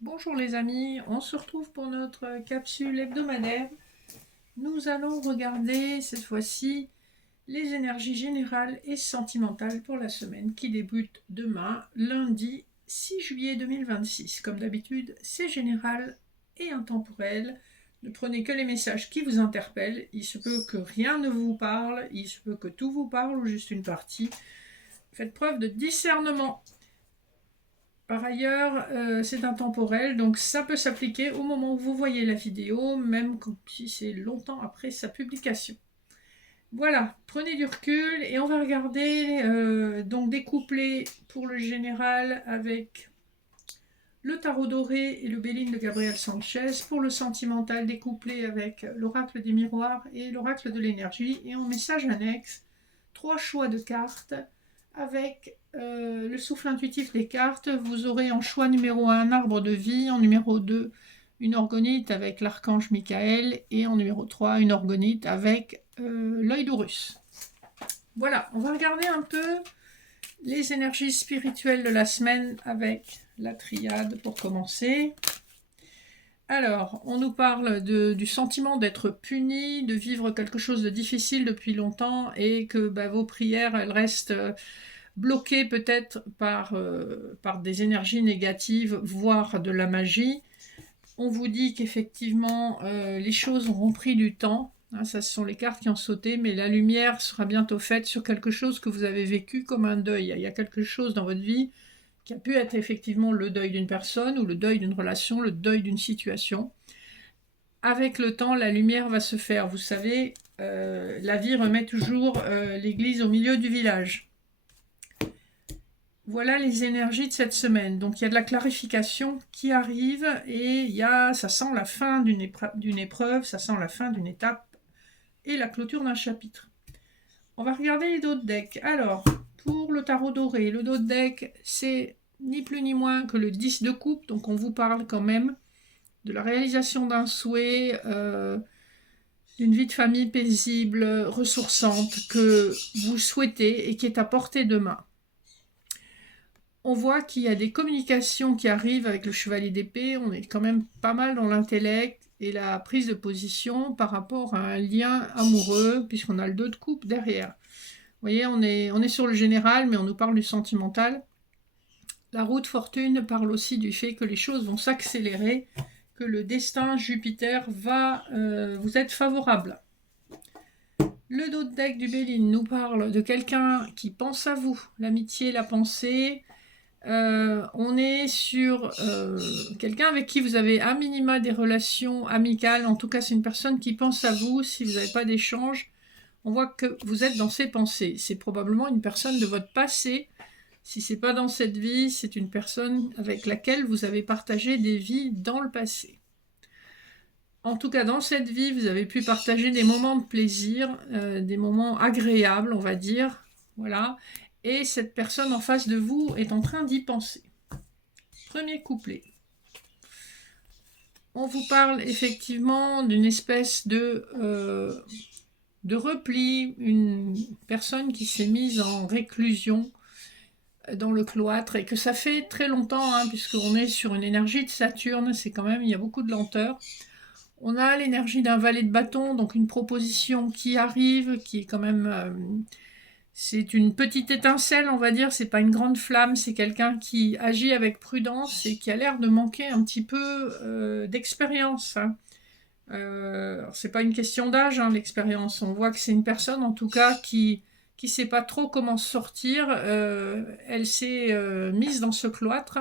Bonjour les amis, on se retrouve pour notre capsule hebdomadaire. Nous allons regarder cette fois-ci les énergies générales et sentimentales pour la semaine qui débute demain, lundi 6 juillet 2026. Comme d'habitude, c'est général et intemporel. Ne prenez que les messages qui vous interpellent. Il se peut que rien ne vous parle, il se peut que tout vous parle ou juste une partie. Faites preuve de discernement. Par ailleurs, c'est intemporel, donc ça peut s'appliquer au moment où vous voyez la vidéo, même si c'est longtemps après sa publication. Voilà, prenez du recul et on va regarder donc des couplets pour le général avec le tarot doré et le Béline de Gabriel Sanchez. Pour le sentimental, des couplets avec l'oracle des miroirs et l'oracle de l'énergie. Et en message annexe, 3 choix de cartes avec le souffle intuitif des cartes. Vous aurez en choix numéro 1 un arbre de vie, en numéro 2 une orgonite avec l'archange Michael et en numéro 3 une orgonite avec l'œil d'Horus. Voilà, on va regarder un peu les énergies spirituelles de la semaine avec la triade pour commencer. Alors, on nous parle du sentiment d'être puni, de vivre quelque chose de difficile depuis longtemps et que vos prières, elles restent bloquées peut-être par des énergies négatives, voire de la magie. On vous dit qu'effectivement, les choses auront pris du temps. Ça, ce sont les cartes qui ont sauté, mais la lumière sera bientôt faite sur quelque chose que vous avez vécu comme un deuil. Il y a quelque chose dans votre vie qui a pu être effectivement le deuil d'une personne ou le deuil d'une relation, le deuil d'une situation. Avec le temps, la lumière va se faire. Vous savez, la vie remet toujours l'église au milieu du village. Voilà les énergies de cette semaine. Donc il y a de la clarification qui arrive et ça sent la fin d'une épreuve, ça sent la fin d'une étape et la clôture d'un chapitre. On va regarder les dos de deck. Alors, pour le tarot doré, le dos de deck, c'est ni plus ni moins que le 10 de coupe. Donc on vous parle quand même de la réalisation d'un souhait, d'une vie de famille paisible, ressourçante, que vous souhaitez et qui est à portée de main. On voit qu'il y a des communications qui arrivent avec le chevalier d'épée. On est quand même pas mal dans l'intellect et la prise de position par rapport à un lien amoureux, puisqu'on a le 2 de coupe derrière. Vous voyez, on est sur le général, mais on nous parle du sentimental. La roue de fortune parle aussi du fait que les choses vont s'accélérer, que le destin Jupiter va vous être favorable. Le dos de deck du Béline nous parle de quelqu'un qui pense à vous, l'amitié, la pensée. On est sur quelqu'un avec qui vous avez à minima des relations amicales. En tout cas, c'est une personne qui pense à vous. Si vous n'avez pas d'échange, on voit que vous êtes dans ses pensées. C'est probablement une personne de votre passé. Si ce n'est pas dans cette vie, c'est une personne avec laquelle vous avez partagé des vies dans le passé. En tout cas, dans cette vie, vous avez pu partager des moments de plaisir, des moments agréables, on va dire. Voilà. Et cette personne en face de vous est en train d'y penser. Premier couplet. On vous parle effectivement d'une espèce de repli, une personne qui s'est mise en réclusion dans le cloître et que ça fait très longtemps, puisqu'on est sur une énergie de Saturne, c'est quand même, il y a beaucoup de lenteur. On a l'énergie d'un valet de bâton, donc une proposition qui arrive, qui est quand même... c'est une petite étincelle, on va dire, c'est pas une grande flamme, c'est quelqu'un qui agit avec prudence et qui a l'air de manquer un petit peu d'expérience. C'est pas une question d'âge, l'expérience. On voit que c'est une personne, en tout cas, qui sait pas trop comment sortir. Elle s'est mise dans ce cloître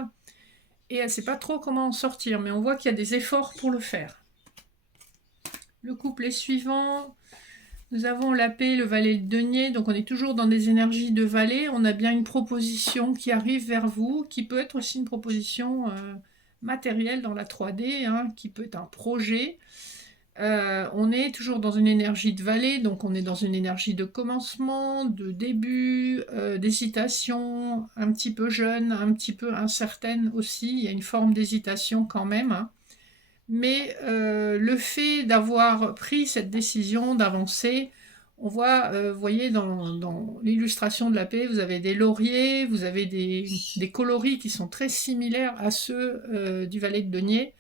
et elle sait pas trop comment en sortir, mais on voit qu'il y a des efforts pour le faire. Le couplet suivant, nous avons la paix, le valet de denier, donc on est toujours dans des énergies de valet. On a bien une proposition qui arrive vers vous, qui peut être aussi une proposition matérielle dans la 3D, qui peut être un projet. On est toujours dans une énergie de valet, donc on est dans une énergie de commencement, de début, d'hésitation, un petit peu jeune, un petit peu incertaine aussi. Il y a une forme d'hésitation quand même. Mais le fait d'avoir pris cette décision d'avancer, On voit, vous voyez, dans l'illustration de la paix, vous avez des lauriers, vous avez des coloris qui sont très similaires à ceux du valet de denier.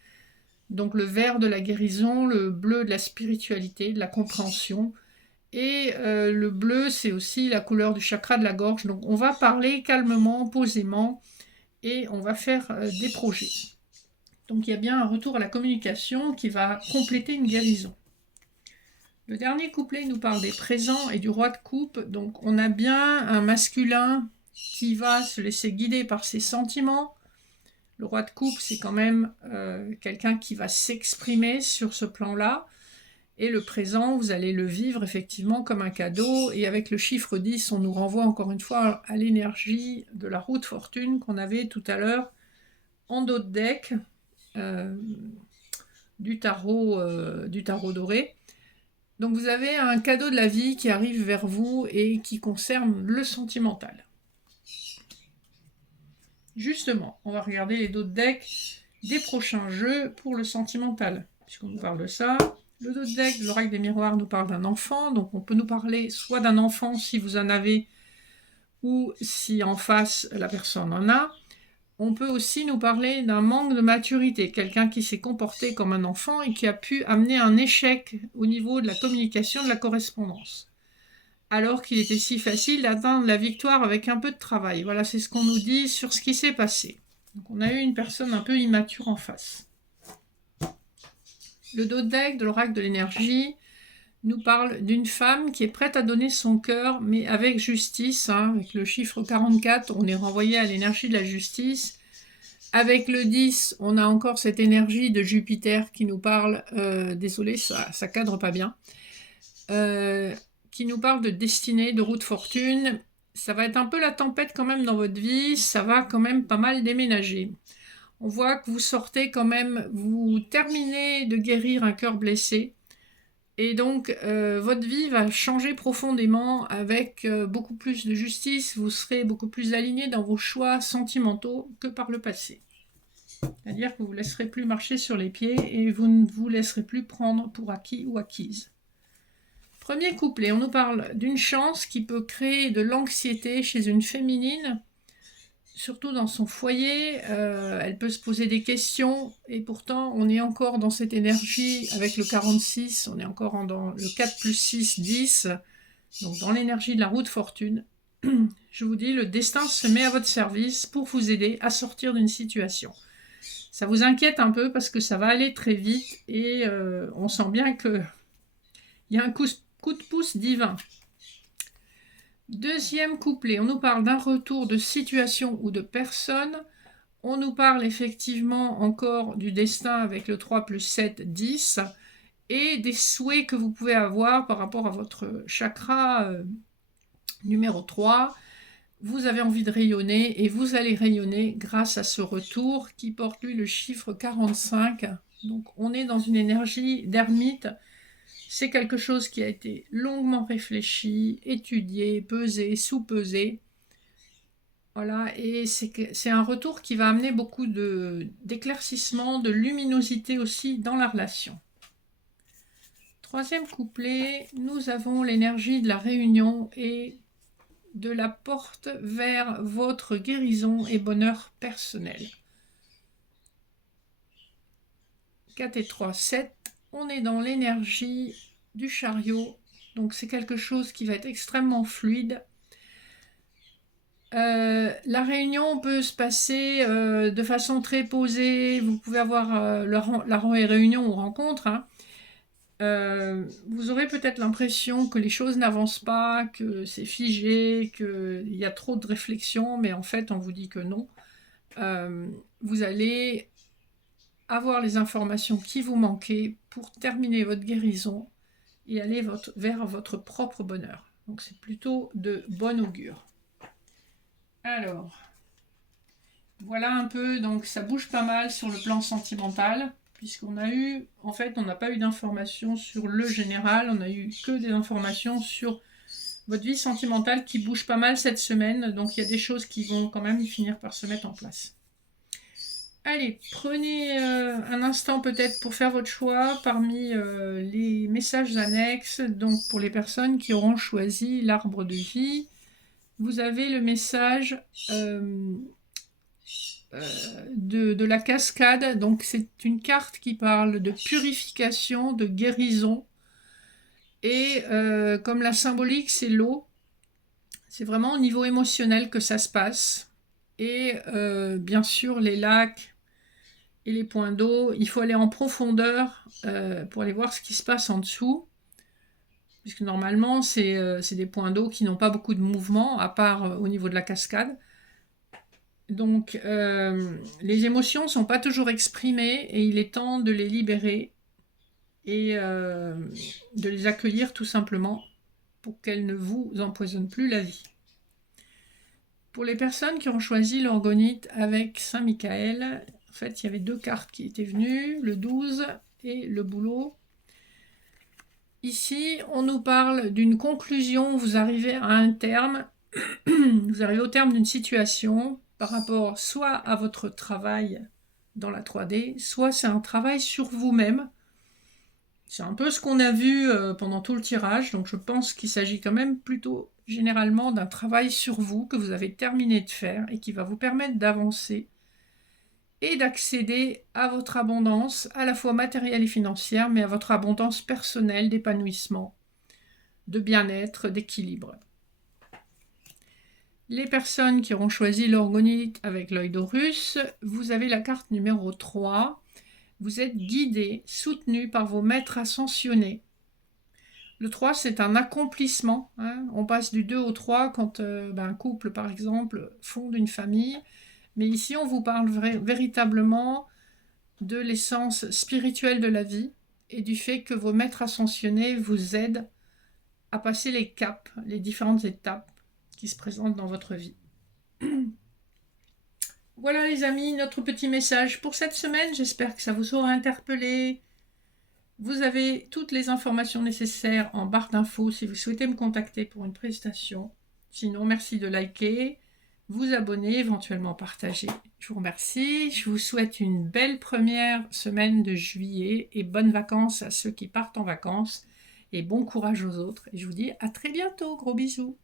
Donc le vert de la guérison, le bleu de la spiritualité, de la compréhension. Et le bleu, c'est aussi la couleur du chakra de la gorge. Donc on va parler calmement, posément, et on va faire des projets. Donc il y a bien un retour à la communication qui va compléter une guérison. Le dernier couplet nous parle des présents et du roi de coupe. Donc on a bien un masculin qui va se laisser guider par ses sentiments. Le roi de coupe, c'est quand même quelqu'un qui va s'exprimer sur ce plan-là. Et le présent, vous allez le vivre effectivement comme un cadeau. Et avec le chiffre 10, on nous renvoie encore une fois à l'énergie de la roue de fortune qu'on avait tout à l'heure en dos de deck du tarot doré. Donc vous avez un cadeau de la vie qui arrive vers vous et qui concerne le sentimental. Justement, on va regarder les dos de deck des prochains jeux pour le sentimental, puisqu'on nous parle de ça. Le dos de deck de l'oracle des miroirs nous parle d'un enfant, donc on peut nous parler soit d'un enfant si vous en avez, ou si en face la personne en a. On peut aussi nous parler d'un manque de maturité, quelqu'un qui s'est comporté comme un enfant et qui a pu amener un échec au niveau de la communication, de la correspondance. Alors qu'il était si facile d'atteindre la victoire avec un peu de travail. Voilà, c'est ce qu'on nous dit sur ce qui s'est passé. Donc on a eu une personne un peu immature en face. Le dos de deck de l'oracle de l'énergie nous parle d'une femme qui est prête à donner son cœur, mais avec justice. Avec le chiffre 44, on est renvoyé à l'énergie de la justice. Avec le 10, on a encore cette énergie de Jupiter qui nous parle, désolé, ça cadre pas bien, qui nous parle de destinée, de roue de fortune. Ça va être un peu la tempête quand même dans votre vie, ça va quand même pas mal déménager. On voit que vous sortez quand même, vous terminez de guérir un cœur blessé. Et donc, votre vie va changer profondément avec beaucoup plus de justice. Vous serez beaucoup plus aligné dans vos choix sentimentaux que par le passé. C'est-à-dire que vous ne laisserez plus marcher sur les pieds et vous ne vous laisserez plus prendre pour acquis ou acquise. Premier couplet, on nous parle d'une chance qui peut créer de l'anxiété chez une féminine, surtout dans son foyer. Elle peut se poser des questions et pourtant on est encore dans cette énergie avec le 46, on est encore dans le 4 plus 6, 10, donc dans l'énergie de la roue de fortune. Je vous dis, le destin se met à votre service pour vous aider à sortir d'une situation. Ça vous inquiète un peu parce que ça va aller très vite et on sent bien qu'il y a un coup de pouce divin. Deuxième couplet, on nous parle d'un retour de situation ou de personne. On nous parle effectivement encore du destin avec le 3 plus 7, 10 et des souhaits que vous pouvez avoir par rapport à votre chakra numéro 3. Vous avez envie de rayonner et vous allez rayonner grâce à ce retour qui porte lui le chiffre 45. Donc on est dans une énergie d'ermite. C'est quelque chose qui a été longuement réfléchi, étudié, pesé, sous-pesé. Voilà, et c'est un retour qui va amener beaucoup d'éclaircissement, de luminosité aussi dans la relation. Troisième couplet, nous avons l'énergie de la réunion et de la porte vers votre guérison et bonheur personnel. 4 et 3, 7. On est dans l'énergie du chariot, donc c'est quelque chose qui va être extrêmement fluide. La réunion peut se passer de façon très posée. Vous pouvez avoir la réunion ou rencontre. Vous aurez peut-être l'impression que les choses n'avancent pas, que c'est figé, qu'il y a trop de réflexion, mais en fait on vous dit que non. Vous allez avoir les informations qui vous manquaient pour terminer votre guérison et aller vers votre propre bonheur. Donc c'est plutôt de bon augure. Alors, voilà un peu, donc ça bouge pas mal sur le plan sentimental, puisqu'on a eu, en fait, on n'a pas eu d'informations sur le général, on a eu que des informations sur votre vie sentimentale qui bouge pas mal cette semaine, donc il y a des choses qui vont quand même finir par se mettre en place. Allez, prenez un instant peut-être pour faire votre choix parmi les messages annexes. Donc pour les personnes qui auront choisi l'arbre de vie, vous avez le message de la cascade. Donc c'est une carte qui parle de purification, de guérison. Et comme la symbolique, c'est l'eau, c'est vraiment au niveau émotionnel que ça se passe. Et bien sûr, les lacs et les points d'eau, il faut aller en profondeur pour aller voir ce qui se passe en dessous. Puisque normalement, c'est des points d'eau qui n'ont pas beaucoup de mouvement, à part au niveau de la cascade. Donc, les émotions ne sont pas toujours exprimées et il est temps de les libérer et de les accueillir tout simplement pour qu'elles ne vous empoisonnent plus la vie. Pour les personnes qui ont choisi l'orgonite avec Saint-Michael, en fait, il y avait 2 cartes qui étaient venues, le 12 et le bouleau. Ici, on nous parle d'une conclusion, vous arrivez à un terme, vous arrivez au terme d'une situation par rapport soit à votre travail dans la 3D, soit c'est un travail sur vous-même. C'est un peu ce qu'on a vu pendant tout le tirage, donc je pense qu'il s'agit quand même plutôt généralement d'un travail sur vous que vous avez terminé de faire et qui va vous permettre d'avancer et d'accéder à votre abondance, à la fois matérielle et financière, mais à votre abondance personnelle, d'épanouissement, de bien-être, d'équilibre. Les personnes qui auront choisi l'orgonite avec l'œil d'Horus, vous avez la carte numéro 3. Vous êtes guidé, soutenu par vos maîtres ascensionnés. Le 3, c'est un accomplissement. Hein. On passe du 2 au 3 quand un couple, par exemple, fonde une famille. Mais ici, on vous parle véritablement de l'essence spirituelle de la vie et du fait que vos maîtres ascensionnés vous aident à passer les caps, les différentes étapes qui se présentent dans votre vie. Voilà les amis, notre petit message pour cette semaine. J'espère que ça vous aura interpellé. Vous avez toutes les informations nécessaires en barre d'infos si vous souhaitez me contacter pour une prestation. Sinon, merci de liker, vous abonner, éventuellement partager. Je vous remercie. Je vous souhaite une belle première semaine de juillet et bonnes vacances à ceux qui partent en vacances et bon courage aux autres. Et je vous dis à très bientôt. Gros bisous.